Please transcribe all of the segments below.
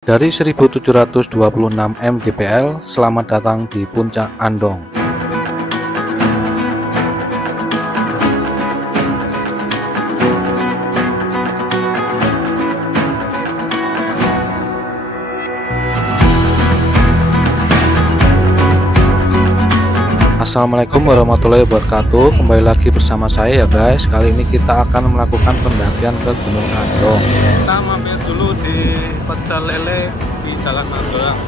Dari 1726 mdpl, selamat datang di Puncak Andong. Assalamualaikum warahmatullahi wabarakatuh. Kembali lagi bersama saya ya guys. Kali ini kita akan melakukan pendakian ke Gunung Andong. Kita mampir dulu di Pecel Lele di Jalan Magelang.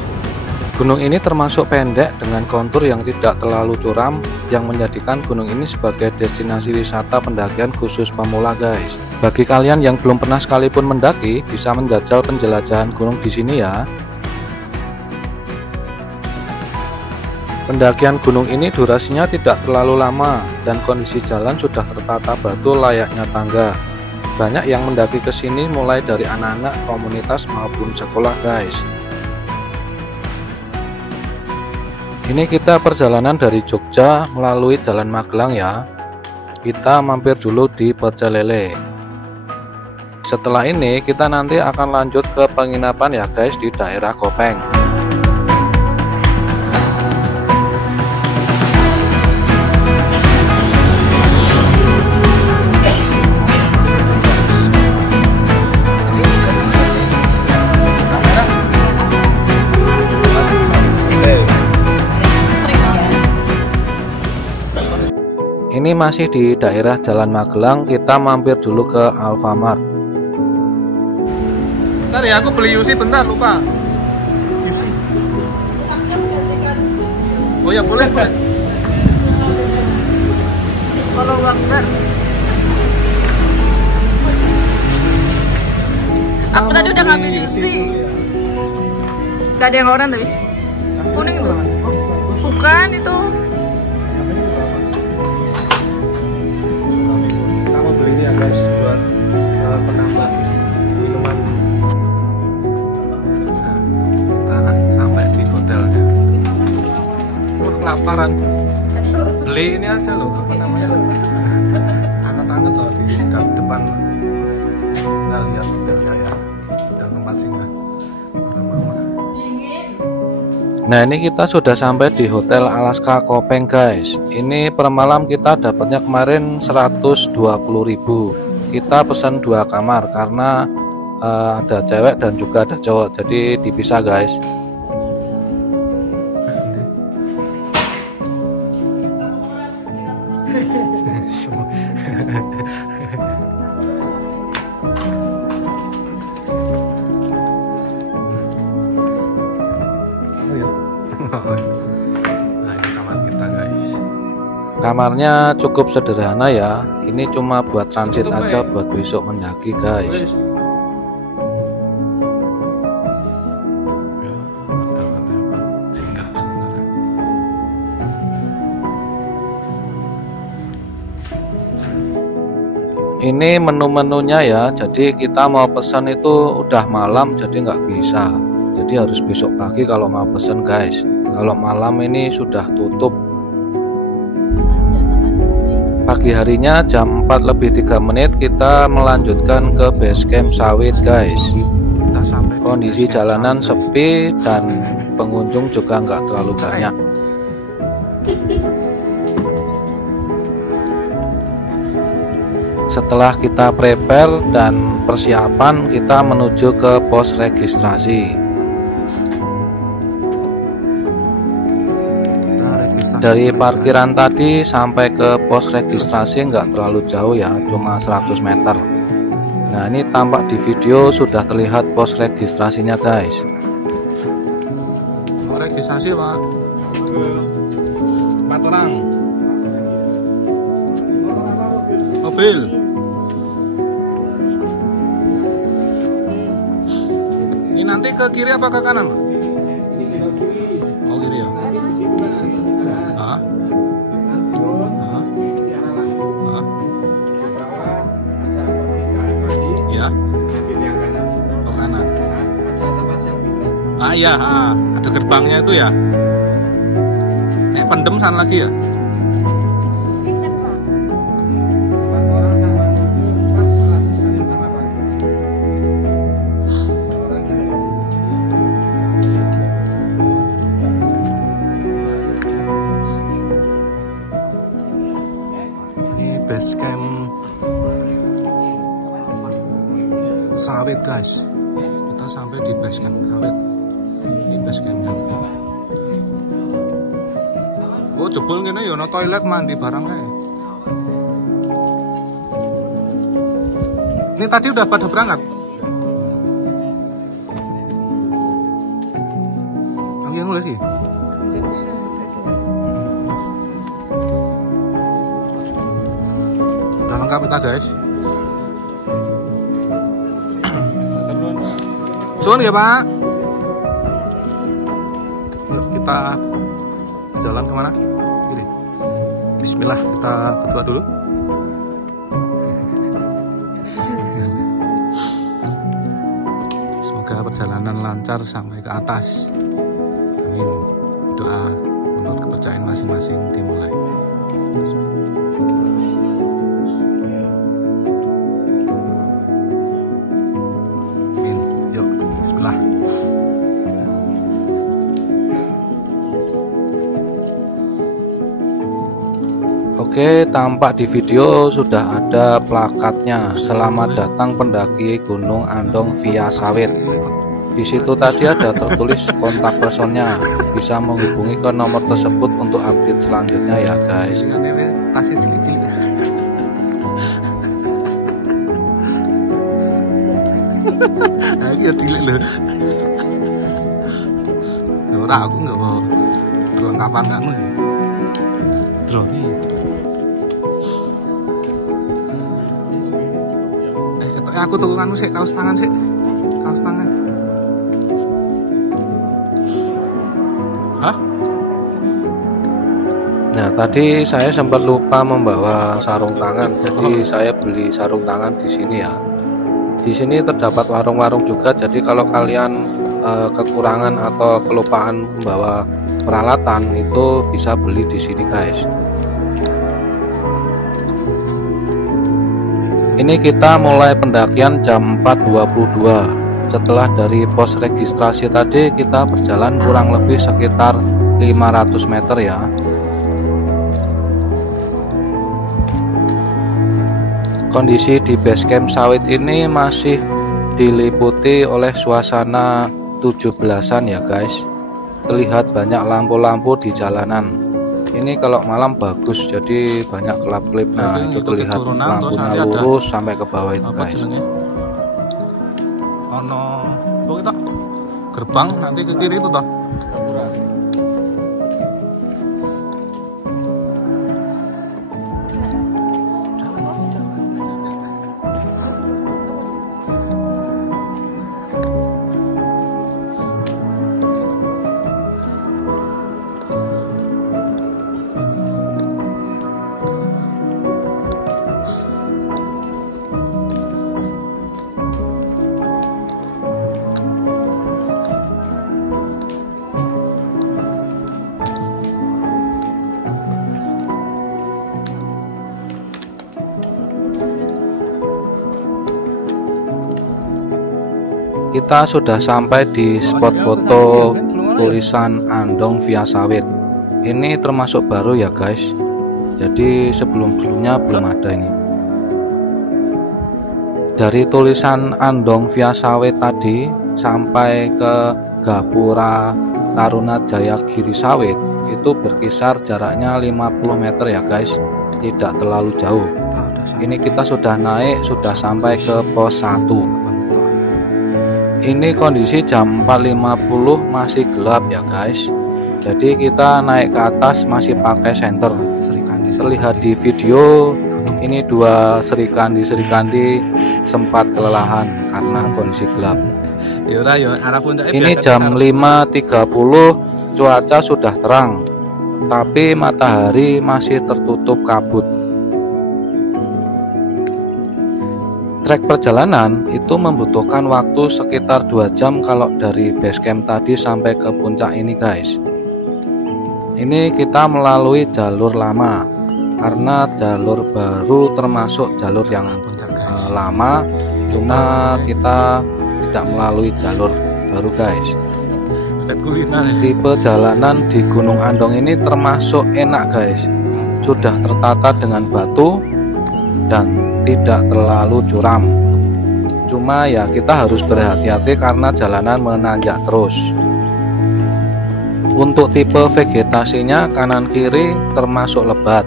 Gunung ini termasuk pendek dengan kontur yang tidak terlalu curam, yang menjadikan gunung ini sebagai destinasi wisata pendakian khusus pemula guys. Bagi kalian yang belum pernah sekalipun mendaki, bisa menjajal penjelajahan gunung di sini ya. Pendakian gunung ini durasinya tidak terlalu lama dan kondisi jalan sudah tertata batu layaknya tangga. Banyak yang mendaki ke sini mulai dari anak-anak komunitas maupun sekolah guys. Ini kita perjalanan dari Jogja melalui Jalan Magelang ya. Kita mampir dulu di Pecel Lele. Setelah ini kita nanti akan lanjut ke penginapan ya guys di daerah Kopeng. Ini masih di daerah Jalan Magelang, kita mampir dulu ke Alfamart. Bentar ya, aku beli UC bentar, lupa. UC. Oh ya, boleh. Kalau uang fair. Aku tadi udah ngambil UC. Gak ada yang orang tadi. Kuning itu. Bukan itu. Beli ini ya guys, buat penambah minuman. Nah, kita sampai di hotelnya. Kelaparan. Beli ini aja loh, apa namanya? Anget-anget loh di depan. Kita lihat hotelnya ya, hotel tempat singgah para mama. Nah ini kita sudah sampai di Hotel Alaska Kopeng guys. Ini per malam kita dapatnya kemarin 120.000. Kita pesan 2 kamar karena ada cewek dan juga ada cowok, jadi dipisah guys. Nah ini kamar kita guys. Kamarnya cukup sederhana ya. Ini cuma buat transit aja buat besok mendaki guys. Ini menu-menunya ya. Jadi kita mau pesan itu udah malam, jadi nggak bisa. Jadi harus besok pagi kalau mau pesen guys. Kalau malam ini sudah tutup. Pagi harinya jam 4:03 kita melanjutkan ke base camp sawit guys. Kondisi jalanan sepi dan pengunjung juga nggak terlalu banyak. Setelah kita prepare dan persiapan, kita menuju ke pos registrasi. Dari parkiran tadi sampai ke pos registrasi nggak terlalu jauh ya, cuma 100 meter. Nah ini tampak di video sudah terlihat pos registrasinya guys. Mau registrasi pak? 4 orang. Mobil. Ini nanti ke kiri apa ke kanan? Oh kiri ya. Ya. Oh kanan. Iya, ada gerbangnya itu ya. Pendem sana lagi ya. Sawit guys. Kita sampai di base camp Sawit. Ini base campnya. Oh jebol ngene ya ono toilet mandi barang kae. Ini tadi udah pada berangkat. Aku yang mulai sih. Udah lengkap kita guys. Suun ya Pak. Yuk kita jalan kemana? Kiri. Bismillah, kita berdoa dulu. Semoga perjalanan lancar sampai ke atas. Amin. Doa menurut kepercayaan masing-masing dimulai. Amin. Yuk, bismillah. Oke, tampak di video sudah ada plakatnya. Selamat datang pendaki Gunung Andong via Sawit. Di situ tadi ada tertulis kontak personnya. Bisa menghubungi ke nomor tersebut untuk update selanjutnya ya guys. Tasnya cilik-cilik. Lagi cilik loh. Ya ora, aku nggak mau perlengkapan kamu. Drone. Aku tukunganmu sih, kaos tangan sih, kaos tangan. Hah? Nah, tadi saya sempat lupa membawa sarung tangan, jadi saya beli sarung tangan di sini ya. Di sini terdapat warung-warung juga, jadi kalau kalian kekurangan atau kelupaan membawa peralatan itu bisa beli di sini guys. Ini kita mulai pendakian jam 4.22. Setelah dari pos registrasi tadi kita berjalan kurang lebih sekitar 500 meter ya. Kondisi di base camp Sawit ini masih diliputi oleh suasana 17-an ya guys. Terlihat banyak lampu-lampu di jalanan. Ini kalau malam bagus, jadi banyak kelap-kelip. Nah, itu terlihat lampunya lurus sampai ke bawah itu guys. Ono, kita gerbang nanti ke kiri itu toh. Kita sudah sampai di spot foto tulisan Andong via Sawit. Ini termasuk baru ya guys. Jadi sebelum-sebelumnya belum ada ini. Dari tulisan Andong via Sawit tadi sampai ke Gapura Taruna Jaya Giri Sawit itu berkisar jaraknya 50 meter ya guys. Tidak terlalu jauh. Ini kita sudah naik, sudah sampai ke pos 1. Ini kondisi jam 4.50 masih gelap ya guys. Jadi kita naik ke atas masih pakai senter. Terlihat di video ini dua serikandi sempat kelelahan karena kondisi gelap. Ini jam 5.30, cuaca sudah terang, tapi matahari masih tertutup kabut. Trek perjalanan itu membutuhkan waktu sekitar 2 jam kalau dari base camp tadi sampai ke puncak ini guys. Ini kita melalui jalur lama karena jalur baru termasuk jalur yang lama, cuma kita tidak melalui jalur baru guys. Tipe jalanan di Gunung Andong ini termasuk enak guys, sudah tertata dengan batu dan tidak terlalu curam. Cuma ya kita harus berhati-hati karena jalanan menanjak terus. Untuk tipe vegetasinya kanan kiri termasuk lebat.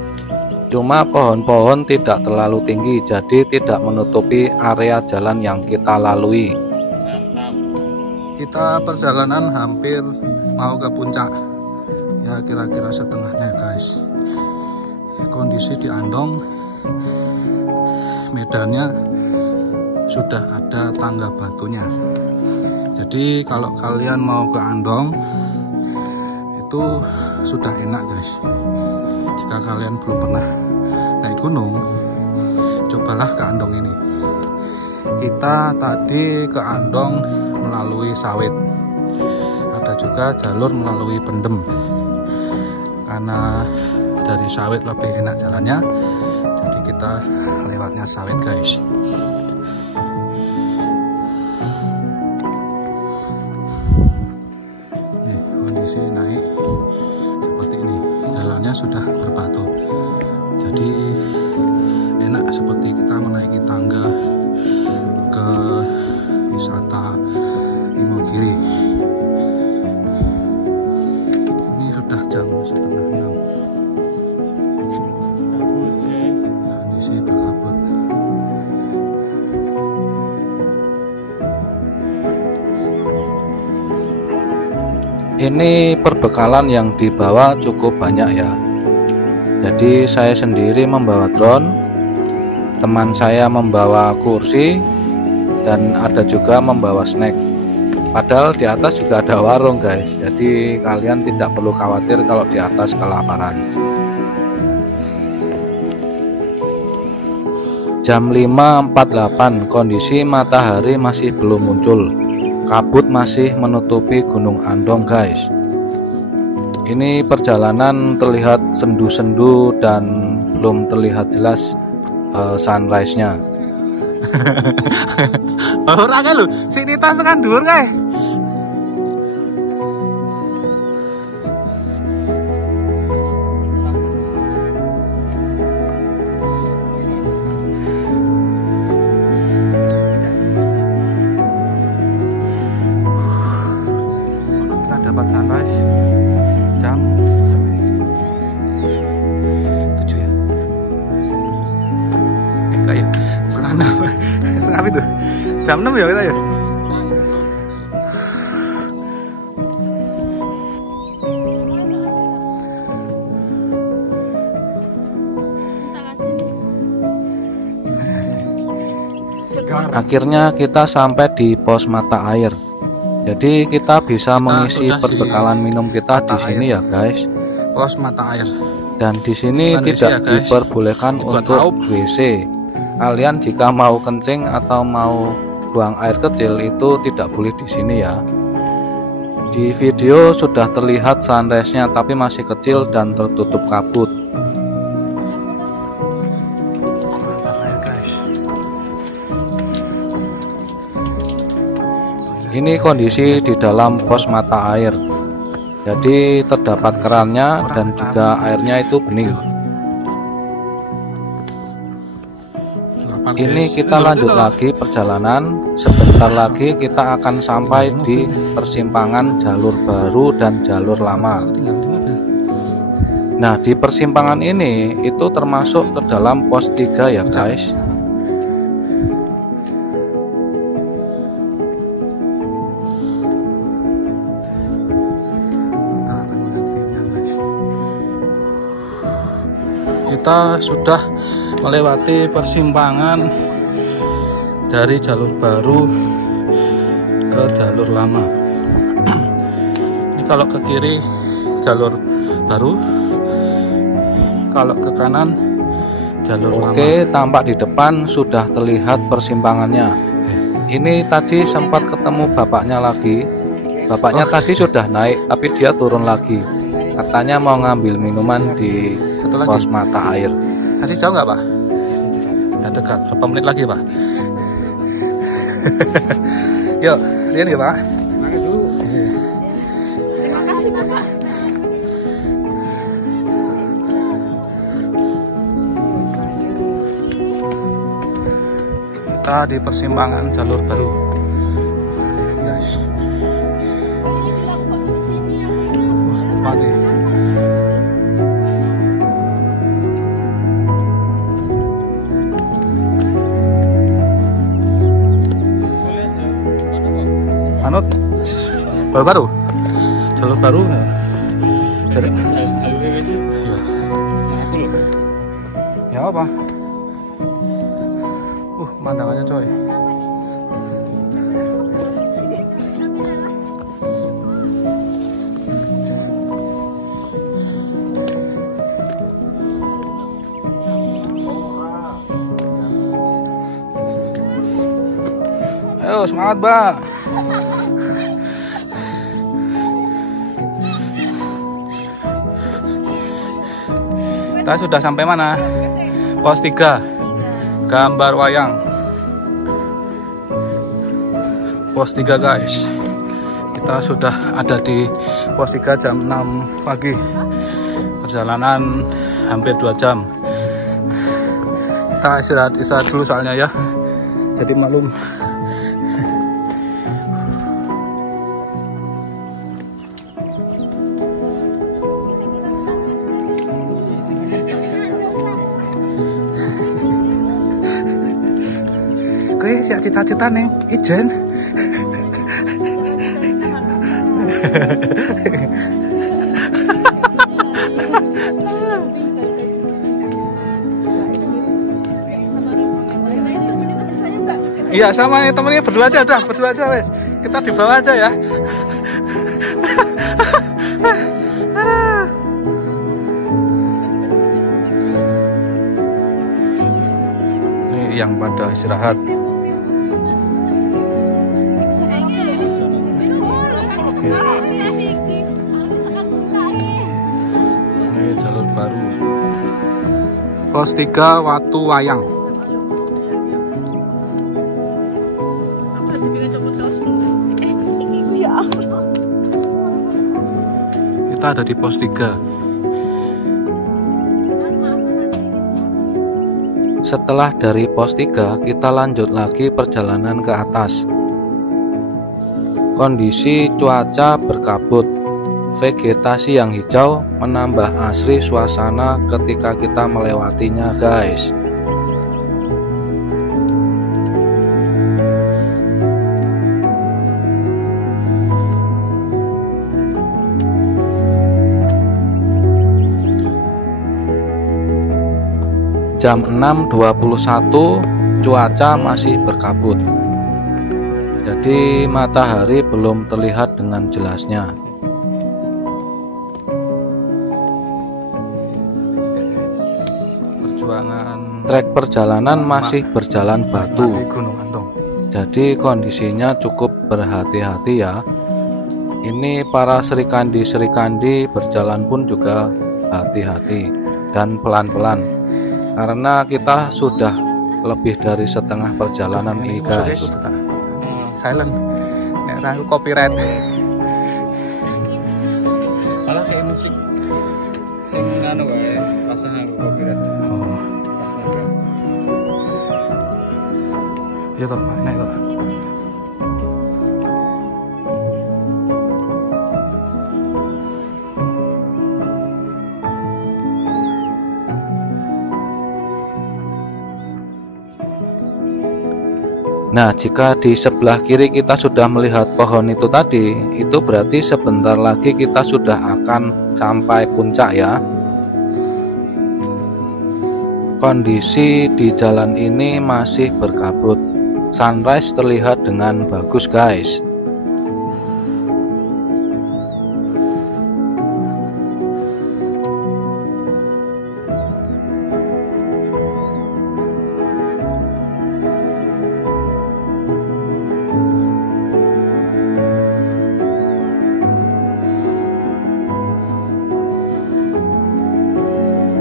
Cuma pohon-pohon tidak terlalu tinggi, jadi tidak menutupi area jalan yang kita lalui. Kita perjalanan hampir mau ke puncak, ya kira-kira setengahnya guys. Kondisi di Andong, medannya sudah ada tangga batunya. Jadi kalau kalian mau ke Andong itu sudah enak guys. Jika kalian belum pernah naik gunung, cobalah ke Andong ini. Kita tadi ke Andong melalui sawit, ada juga jalur melalui Pendem. Karena dari sawit lebih enak jalannya, jadi kita lewatnya sawit guys. Nih kondisi naik seperti ini, jalannya sudah berbatu, jadi enak seperti kita menaiki tangga ke wisata Imogiri. Ini sudah jam setengah 6. Kondisi berkabut. Ini perbekalan yang dibawa cukup banyak ya. Jadi saya sendiri membawa drone, teman saya membawa kursi, dan ada juga membawa snack. Padahal di atas juga ada warung guys, jadi kalian tidak perlu khawatir kalau di atas kelaparan. Jam 5.48, kondisi matahari masih belum muncul, kabut masih menutupi Gunung Andong guys. Ini perjalanan terlihat sendu-sendu dan belum terlihat jelas sunrise-nya. Ora kae lho, sing tas tekan dhuwur kae. Kita dapat sunrise jam 7 ya. Kayak setengah 6. Setengah itu. Jam 6 ya kita ya. Akhirnya kita sampai di pos mata air. Jadi kita bisa mengisi perbekalan minum kita di sini ya guys. Pos mata air. Dan di sini tidak diperbolehkan untuk WC. Kalian jika mau kencing atau mau buang air kecil itu tidak boleh di sini ya. Di video sudah terlihat sunrise-nya tapi masih kecil dan tertutup kabut. Ini kondisi di dalam pos mata air. Jadi terdapat kerannya dan juga airnya itu bening. Ini kita lanjut lagi perjalanan. Sebentar lagi kita akan sampai di persimpangan jalur baru dan jalur lama. Nah, di persimpangan ini itu termasuk ke dalam pos 3 ya guys. Kita sudah melewati persimpangan dari jalur baru ke jalur lama. Ini kalau ke kiri jalur baru, kalau ke kanan jalur lama. Oke, tampak di depan sudah terlihat persimpangannya. Ini tadi sempat ketemu bapaknya lagi. Bapaknya tadi sudah naik tapi dia turun lagi. Katanya mau ngambil minuman di pos mata air. Masih jauh nggak Pak? Ya dekat. Berapa menit lagi Pak? Yuk, lihat ya Pak. Terima kasih Bapak. Kita di persimpangan jalur baru, guys. Wah, tepat nih. Anut baru-baru, jalur baru. Dari ya apa? Pemandangannya coy. Ayo semangat, Mbak. Kita sudah sampai mana? Pos 3 Gambar Wayang. Pos 3 guys. Kita sudah ada di pos 3 jam 6 pagi. Perjalanan hampir 2 jam. Kita istirahat dulu soalnya ya. Jadi malum. Kowe siap cita-cita neng ijen. Iya sama ya temennya berdua aja wes. Kita di bawah aja ya. Ini yang pada istirahat. Ini jalur baru. Pos 3 Watu Wayang. Kita ada di pos 3. Setelah dari pos 3, kita lanjut lagi perjalanan ke atas. Kondisi cuaca berkabut, vegetasi yang hijau menambah asri suasana ketika kita melewatinya guys. Jam 6.21 cuaca masih berkabut. Jadi matahari belum terlihat dengan jelasnya. Trek perjalanan masih berjalan batu. Jadi kondisinya cukup berhati-hati ya. Ini para serikandi berjalan pun juga hati-hati dan pelan-pelan. Karena kita sudah lebih dari setengah perjalanan ini guys. Silent, rangu copyright. Malah kayak musik sing anu wae, pasang aku copyright. Oh. Iya toh, naik toh. Nah, jika di sebelah kiri kita sudah melihat pohon itu tadi, itu berarti sebentar lagi kita sudah akan sampai puncak ya. Kondisi di jalan ini masih berkabut. Sunrise terlihat dengan bagus guys.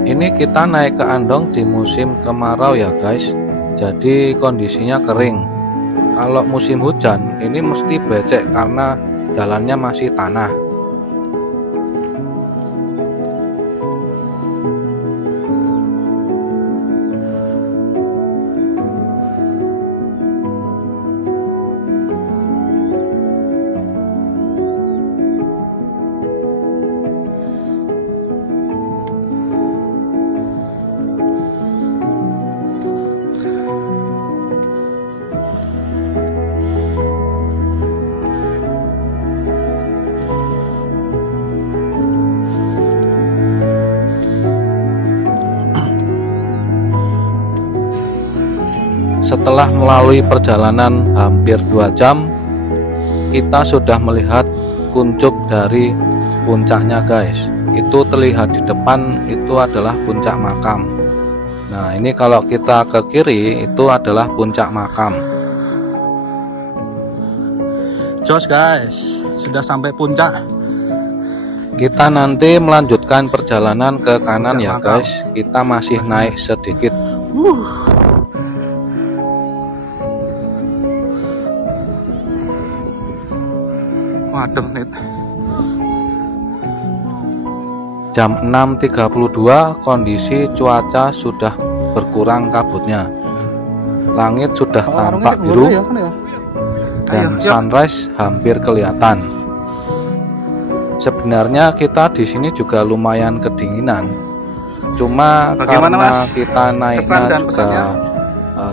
Ini kita naik ke Andong di musim kemarau ya guys. Jadi kondisinya kering. Kalau musim hujan ini mesti becek karena jalannya masih tanah. Setelah melalui perjalanan hampir 2 jam, kita sudah melihat kuncup dari puncaknya guys. Itu terlihat di depan, itu adalah puncak makam. Nah ini kalau kita ke kiri itu adalah puncak makam. Jos guys, sudah sampai puncak. Kita nanti melanjutkan perjalanan ke kanan ya Makam. guys. Kita masih naik sedikit. Waduh nih. Jam 6.32 kondisi cuaca sudah berkurang kabutnya. Langit sudah tampak biru dan sunrise hampir kelihatan. Sebenarnya kita di sini juga lumayan kedinginan. Cuma Bagaimana, karena Mas? kita Kesan naiknya dan juga pesannya?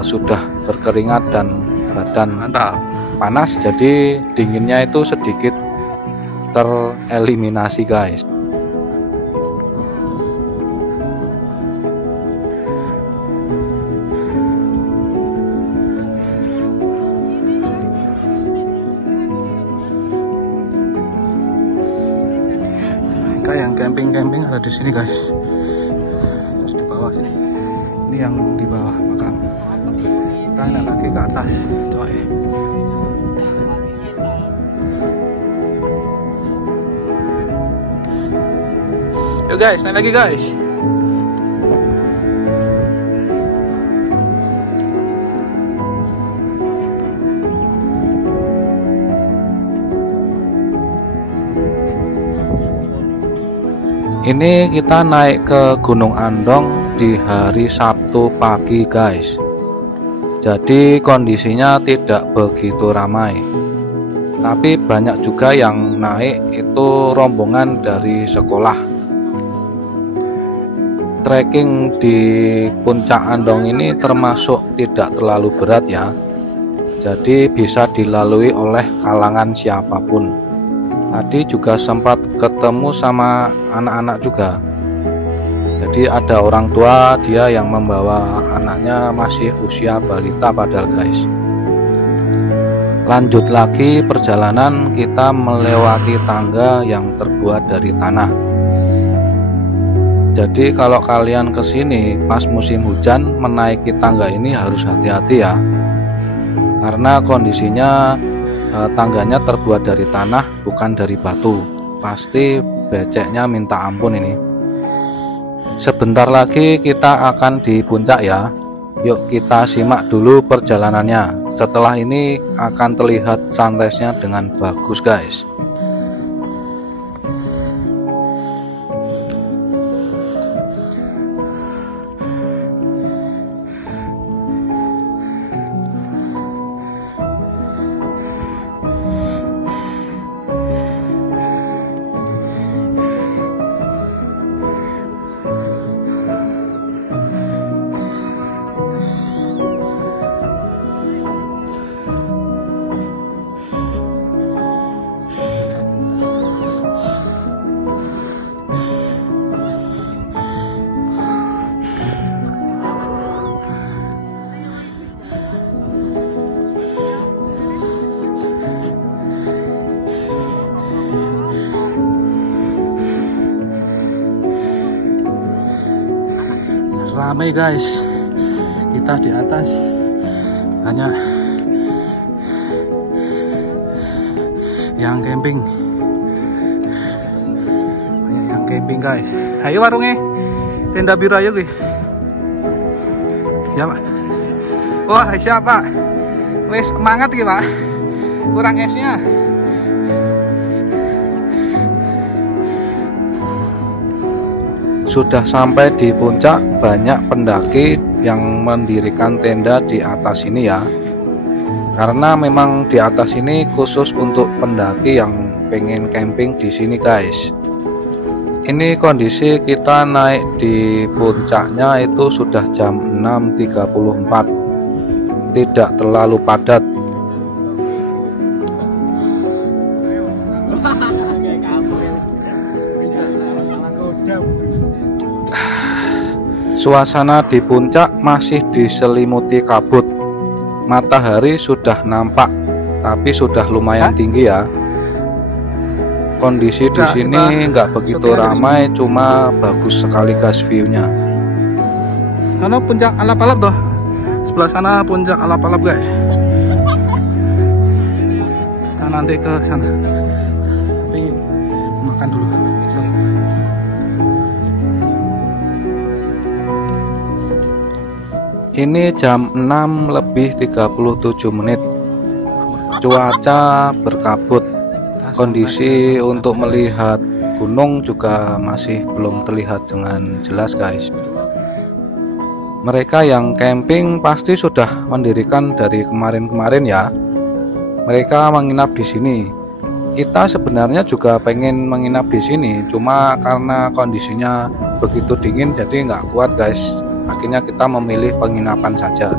Sudah berkeringat dan badan Mantap. panas, jadi dinginnya itu sedikit tereliminasi guys. Kayak yang camping ada di sini guys. Terus di bawah sini. Ini yang di bawah makam. Kita naik lagi ke atas. Coy. Yuk guys, naik lagi guys. Ini kita naik ke Gunung Andong di hari Sabtu pagi guys. Jadi kondisinya tidak begitu ramai. Tapi banyak juga yang naik itu rombongan dari sekolah. Trekking di puncak Andong ini termasuk tidak terlalu berat ya. Jadi bisa dilalui oleh kalangan siapapun. Tadi juga sempat ketemu sama anak-anak juga. Jadi ada orang tua dia yang membawa anaknya masih usia balita padahal guys. Lanjut lagi perjalanan, kita melewati tangga yang terbuat dari tanah. Jadi kalau kalian kesini pas musim hujan menaiki tangga ini harus hati-hati ya. Karena kondisinya tangganya terbuat dari tanah bukan dari batu. Pasti beceknya minta ampun ini. Sebentar lagi kita akan di puncak ya. Yuk kita simak dulu perjalanannya. Setelah ini akan terlihat sunrise-nya dengan bagus guys. Ramai guys, kita di atas hanya yang camping, guys. Ayo warungnya, tenda biru ayo gue. Siapa? Wah siapa? Wes semangat gitu pak, kurang esnya. Sudah sampai di puncak, banyak pendaki yang mendirikan tenda di atas ini ya. Karena memang di atas ini khusus untuk pendaki yang pengen camping di sini guys. Ini kondisi kita naik di puncaknya itu sudah jam 6.34. Tidak terlalu padat. Suasana di puncak masih diselimuti kabut. Matahari sudah nampak, tapi sudah lumayan tinggi ya. Kondisi di sini nggak begitu ramai, cuma bagus sekali guys view-nya. Sana puncak alap-alap tuh. Sebelah sana puncak alap-alap guys. Kita nanti ke sana. Tapi makan dulu. Ini jam 6 lebih 37 menit. Cuaca berkabut. Kondisi untuk melihat gunung juga masih belum terlihat dengan jelas guys. Mereka yang camping pasti sudah mendirikan dari kemarin-kemarin ya. Mereka menginap di sini. Kita sebenarnya juga pengen menginap di sini, cuma karena kondisinya begitu dingin jadi nggak kuat guys. Akhirnya kita memilih penginapan saja.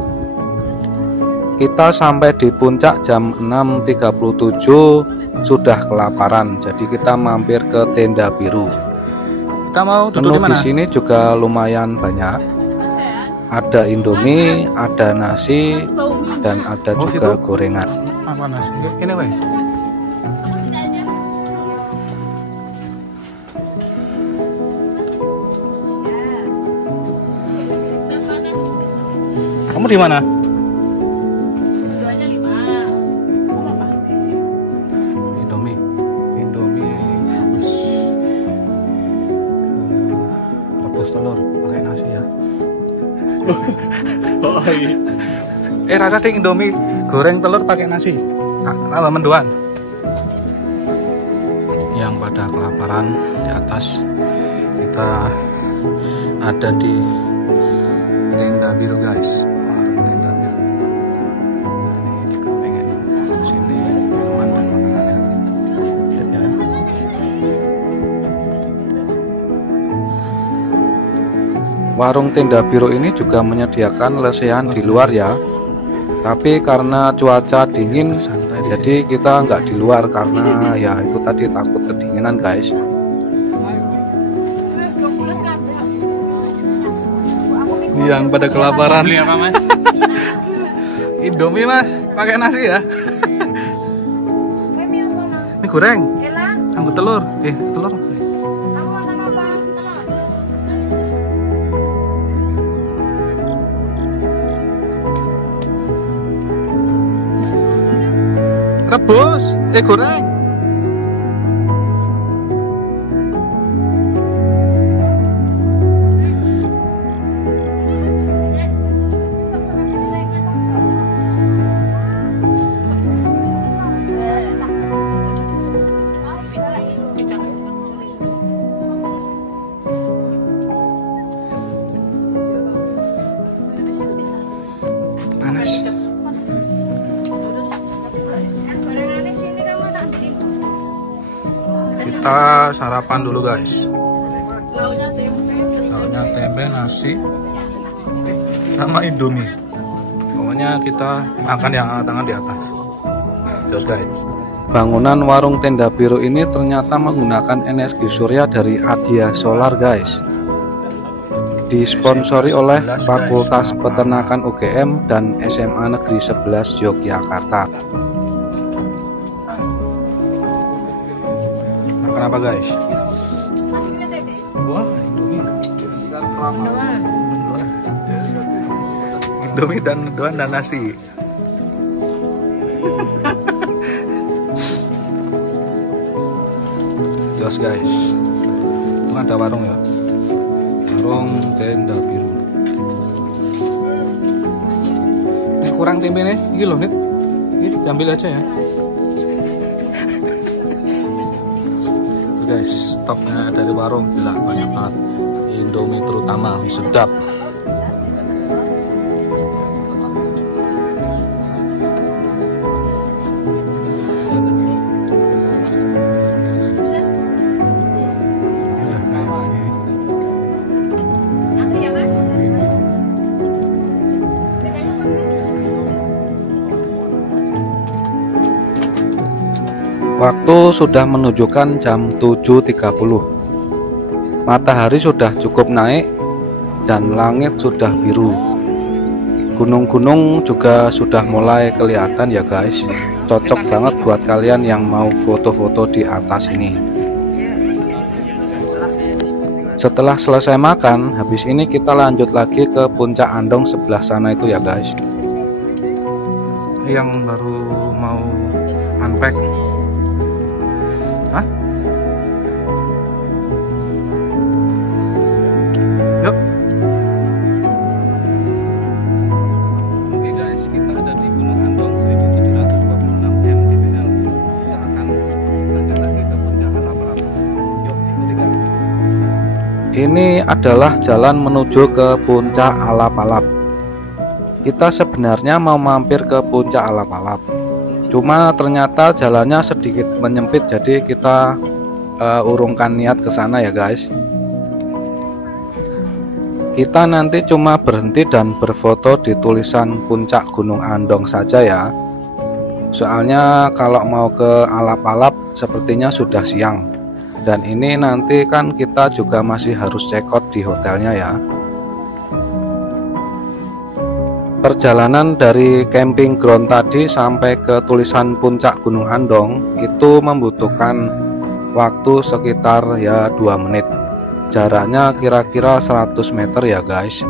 Kita sampai di puncak jam 6.37, sudah kelaparan, jadi kita mampir ke tenda biru. Kita mau duduk Menu di mana? di sini juga lumayan banyak. Ada Indomie, ada nasi, dan ada juga gorengan. Apa nasi? Ini weh. Kamu di mana? Keduanya 5. Apa? Indomie rebus telur pakai nasi ya. Oh iya. Rasa ding Indomie goreng telur pakai nasi. Tambah mendoan. Yang pada kelaparan di atas, kita ada di tenda biru guys. Warung tenda biru. Nah, ini kita pengen di sini minuman dan makanannya. Lihat ya. Warung tenda biru ini juga menyediakan lesehan di luar ya. Tapi karena cuaca dingin, jadi kita nggak di luar karena ya itu tadi takut kedinginan guys. Yang pada kelaparan. Beli apa mas? Indomie mas, pakai nasi ya. Ini goreng, anggur telur. Telur. Rebus, goreng. Panas. Kita sarapan dulu guys. Lauknya tempe, nasi, sama Indomie. Pokoknya kita makan yang tangan di atas. Terus guys. Bangunan warung tenda biru ini ternyata menggunakan energi surya dari Adia Solar guys. Disponsori oleh Fakultas Peternakan UGM dan SMA Negeri 11 Yogyakarta. Makan apa guys? Wah, Indomie dan mendoan dan nasi. Terus guys, itu ada warung ya, warung tenda biru. Ini kurang tempe nih, ini loh nih, ini ambil aja ya. Tuh guys, stoknya dari warung gila banyak banget. Indomie terutama sedap. Waktu sudah menunjukkan jam 7.30. Matahari sudah cukup naik dan langit sudah biru. Gunung-gunung juga sudah mulai kelihatan ya guys. Cocok banget buat kalian yang mau foto-foto di atas ini. Setelah selesai makan, habis ini kita lanjut lagi ke puncak Andong sebelah sana itu ya guys. Yang baru mau unpack. Hah? Yuk. Oke guys, kita ada di Gunung Andong 1726 mdpl. Kita akan lanjut lagi ke puncak Alap-Alap. Yuk, ikuti kami. Ini adalah jalan menuju ke puncak Alap-Alap. Kita sebenarnya mau mampir ke puncak Alap-Alap, cuma ternyata jalannya sedikit menyempit, jadi kita urungkan niat ke sana ya guys. Kita nanti cuma berhenti dan berfoto di tulisan puncak Gunung Andong saja ya. Soalnya kalau mau ke Alap-Alap sepertinya sudah siang, dan ini nanti kan kita juga masih harus check out di hotelnya ya. Perjalanan dari camping ground tadi sampai ke tulisan puncak Gunung Andong itu membutuhkan waktu sekitar ya 2 menit. Jaraknya kira-kira 100 meter ya guys.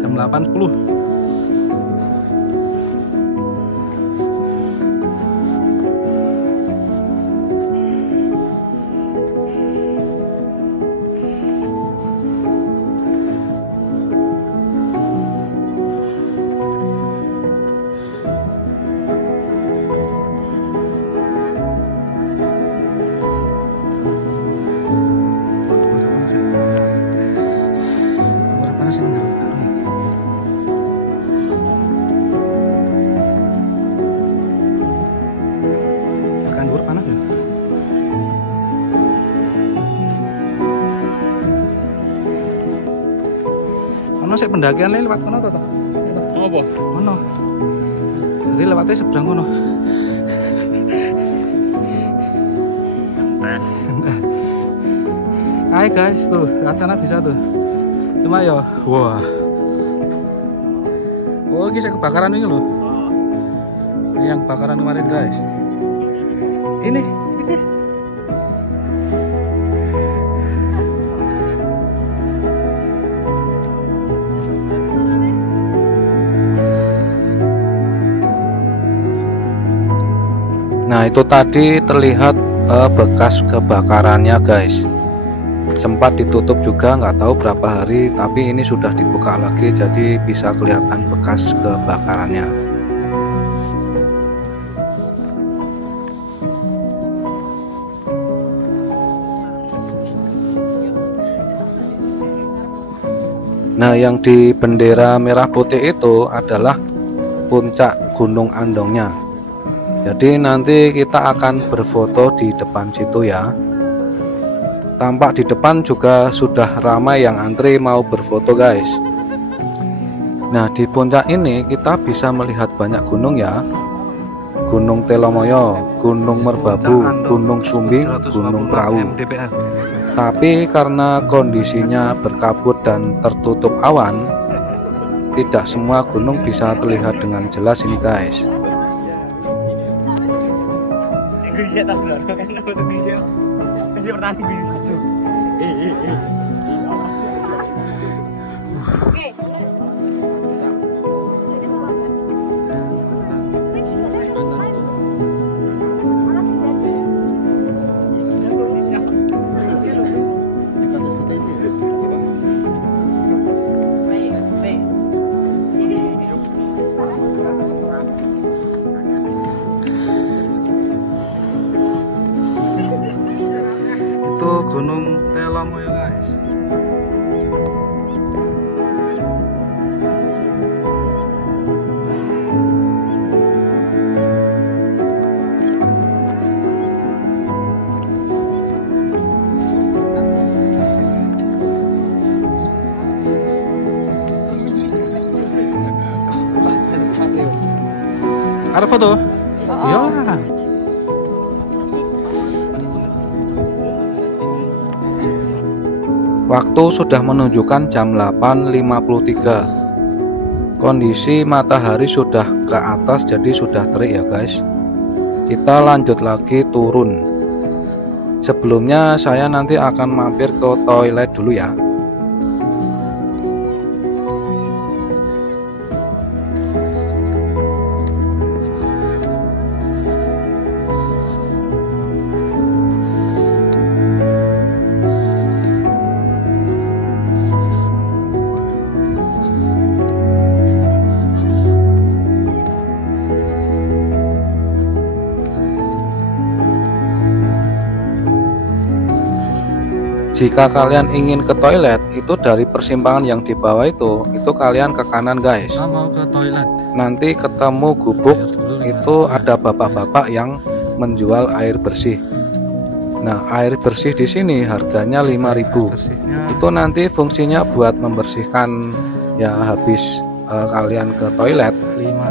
Jam 8.10. Anggur panas ya. Ono sik pendakian lewat kono to toh? Apa? Ono. Jadi lewatnya seberang kono. Hai guys, tuh Acana bisa tuh. Cuma ya, wah. Oh, ini saya kebakaran ini loh. Ini yang kebakaran kemarin guys. Ini. Nah itu tadi terlihat bekas kebakarannya guys. Sempat ditutup juga, nggak tahu berapa hari, tapi ini sudah dibuka lagi, jadi bisa kelihatan bekas kebakarannya. Nah yang di bendera merah putih itu adalah puncak Gunung Andongnya. Jadi nanti kita akan berfoto di depan situ ya. Tampak di depan juga sudah ramai yang antri mau berfoto guys. Nah di puncak ini kita bisa melihat banyak gunung ya. Gunung Telomoyo, Gunung Merbabu, Gunung Sumbing, Gunung Prau. Tapi karena kondisinya berkabut dan tertutup awan, tidak semua gunung bisa terlihat dengan jelas ini guys. Oke. Itu Gunung Telomoyo guys. Arep foto? Iyalah. Waktu sudah menunjukkan jam 8.53. Kondisi matahari sudah ke atas, jadi sudah terik ya guys. Kita lanjut lagi turun. Sebelumnya saya nanti akan mampir ke toilet dulu ya. Jika kalian ingin ke toilet, itu dari persimpangan yang di bawah itu kalian ke kanan guys. Saya mau ke toilet. Nanti ketemu gubuk, itu ada bapak-bapak yang menjual air bersih. Nah, air bersih di sini harganya 5.000. Itu nanti fungsinya buat membersihkan ya habis kalian ke toilet.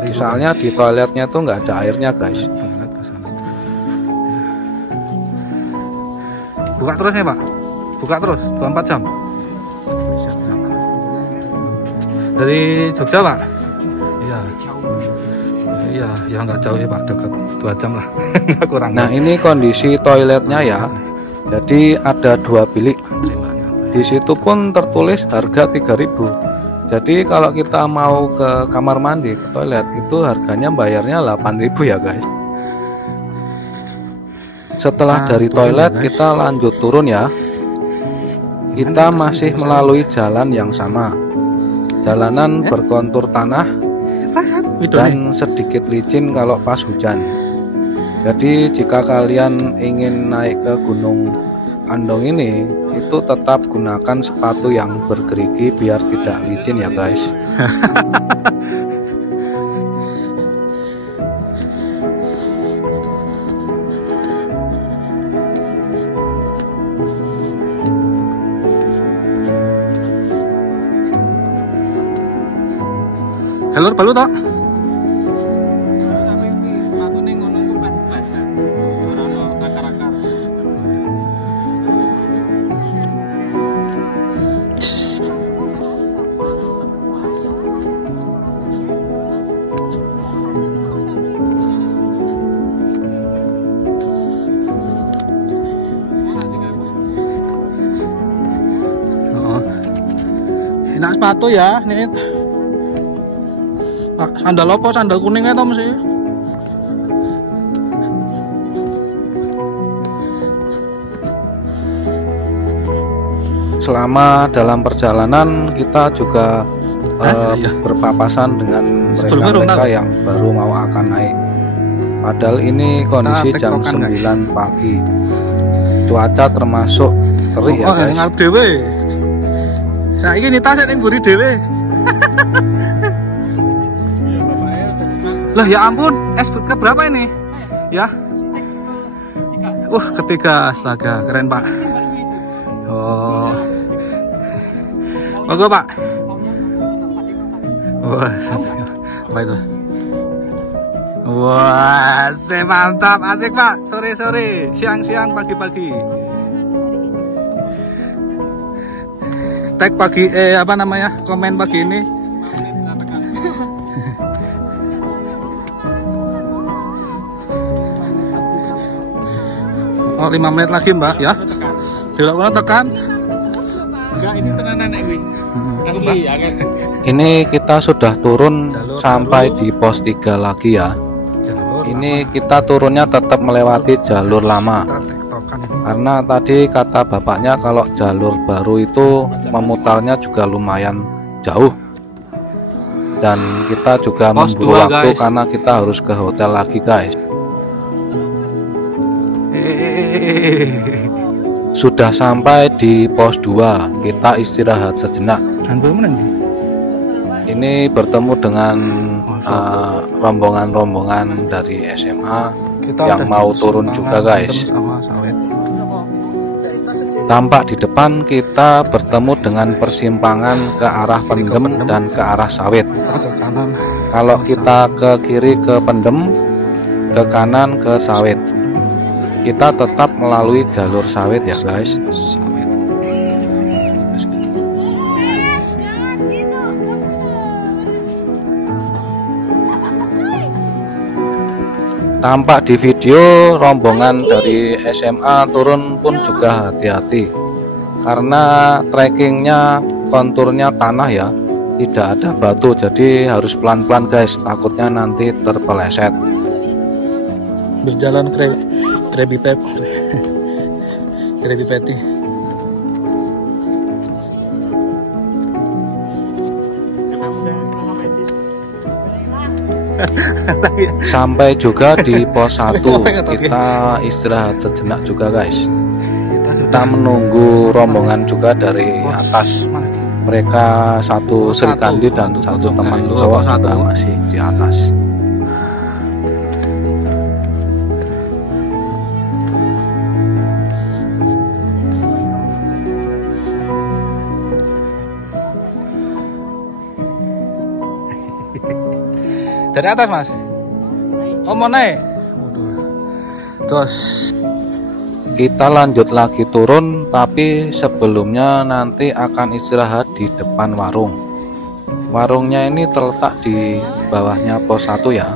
Misalnya di toiletnya tuh nggak ada airnya guys. Buka terus ya Pak? Buka terus 24 jam. Dari Jogja Pak? Iya. Iya, ya nggak jauh ya Pak, dekat 2 jam lah. Kurang. Nah, ini kondisi toiletnya ya. Jadi ada 2 bilik. Di situ pun tertulis harga 3.000. Jadi kalau kita mau ke kamar mandi, ke toilet, itu harganya bayarnya 8.000 ya guys. Setelah dari toilet kita lanjut turun ya. Kita masih melalui jalan yang sama. Jalanan berkontur tanah dan sedikit licin kalau pas hujan. Jadi jika kalian ingin naik ke Gunung Andong ini, itu tetap gunakan sepatu yang bergerigi biar tidak licin ya guys. Jalur balu toh? Enak sepatu ya, nih. Sandal apa? Sandal kuningnya toh mesti. Selama dalam perjalanan kita juga berpapasan dengan mereka-mereka yang baru mau akan naik. Padahal ini kondisi jam 9 pagi. Cuaca termasuk terik ya guys. Ngarep dhewe. Saiki nita sik ning mburi dhewe. Lah ya ampun, es ke berapa ini? Ya? Ketiga, astaga, keren Pak. Oh. Monggo Pak. Wah, apa itu? Wah, mantap, asik Pak. Sore-sore, siang-siang, pagi-pagi. Tag pagi, apa namanya? Komen pagi ini. Oh, 5 menit lagi Mbak ya. Belok tekan. Enggak, ini tenanan nek kuwi. Asli ya kan. Ini kita sudah turun sampai di pos 3 lagi ya. Ini kita turunnya tetap melewati jalur lama. Karena tadi kata bapaknya kalau jalur baru itu memutarnya juga lumayan jauh. Dan kita juga memburu waktu karena kita harus ke hotel lagi guys. Sudah sampai di pos 2, kita istirahat sejenak. Ini bertemu dengan rombongan-rombongan dari SMA yang mau turun juga guys. Tampak di depan kita bertemu dengan persimpangan ke arah Pendem dan ke arah Sawit. Kalau kita ke kiri ke Pendem, ke kanan ke Sawit. Kita tetap melalui jalur sawit ya guys. Tampak di video rombongan dari SMA turun pun juga hati-hati karena trekkingnya konturnya tanah ya, tidak ada batu, jadi harus pelan-pelan guys, takutnya nanti terpeleset. Berjalan Krabby Patty. Sampai juga di pos 1, kita istirahat sejenak juga guys. Kita menunggu rombongan juga dari atas. Mereka satu Sri Kandi dan satu teman cowok juga masih di atas. Dari atas mas? Oh mau naik? Terus kita lanjut lagi turun, tapi sebelumnya nanti akan istirahat di depan warung. Warungnya ini terletak di bawahnya pos 1 ya.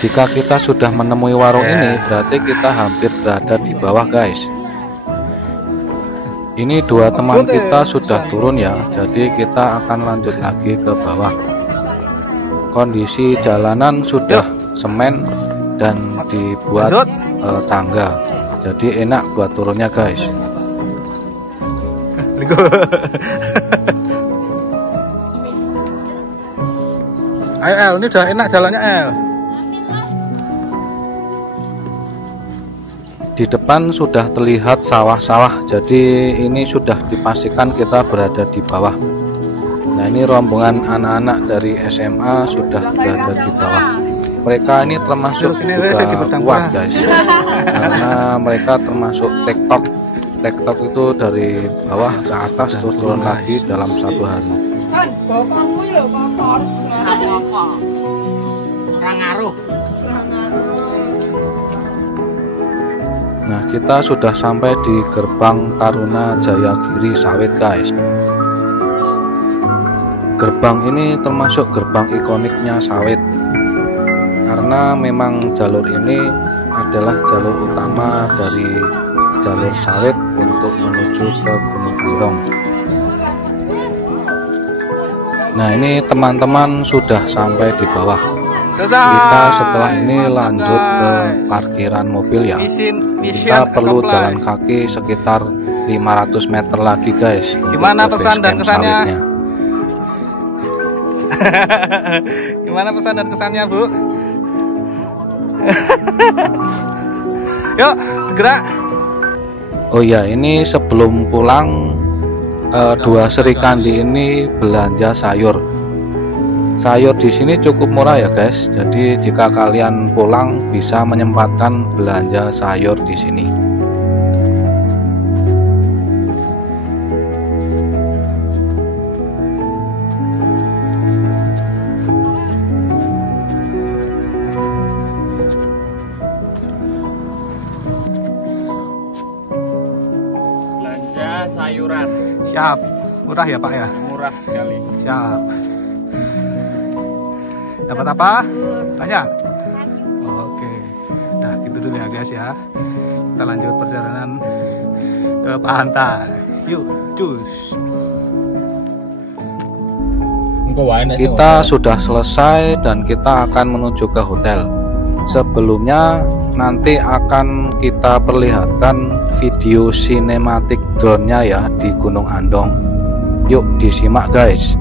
Jika kita sudah menemui warung ini, berarti kita hampir berada di bawah guys. Ini dua teman kita sudah turun ya, jadi kita akan lanjut lagi ke bawah. Kondisi jalanan sudah semen dan dibuat tangga, jadi enak buat turunnya guys. Ayo El, ini udah enak jalannya El. Di depan sudah terlihat sawah-sawah, jadi ini sudah dipastikan kita berada di bawah. Nah ini rombongan anak-anak dari SMA sudah berada di bawah. Mereka ini termasuk juga kuat guys, karena mereka termasuk TikTok itu dari bawah ke atas terus turun lagi dalam satu hari. Nah kita sudah sampai di gerbang Taruna Jayagiri Sawit guys. Gerbang ini termasuk gerbang ikoniknya Sawit, karena memang jalur ini adalah jalur utama dari jalur Sawit untuk menuju ke Gunung Andong. Nah ini teman-teman sudah sampai di bawah. Kita setelah ini lanjut ke parkiran mobil ya. Kita perlu jalan kaki sekitar 500 meter lagi guys. Gimana pesan dan kesannya? Gimana pesan dan kesannya Bu? Yuk segera. Oh ya, ini sebelum pulang dua Sri Kandi ini belanja sayur. Sayur di sini cukup murah ya guys. Jadi jika kalian pulang bisa menyempatkan belanja sayur di sini. Sayuran. Siap. Murah ya Pak ya? Murah sekali. Siap. Dapat apa? Banyak? Oke. Nah gitu dulu ya guys ya. Kita lanjut perjalanan ke pantai. Yuk, cus. Kita sudah selesai dan kita akan menuju ke hotel. Sebelumnya nanti akan kita perlihatkan video sinematik drone-nya ya di Gunung Andong. Yuk disimak guys.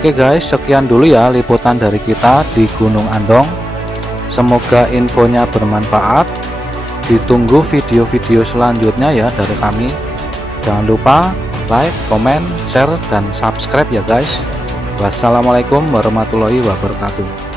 Oke guys, sekian dulu ya liputan dari kita di Gunung Andong. Semoga infonya bermanfaat. Ditunggu video-video selanjutnya ya dari kami. Jangan lupa like, comment, share, dan subscribe ya guys. Wassalamualaikum warahmatullahi wabarakatuh.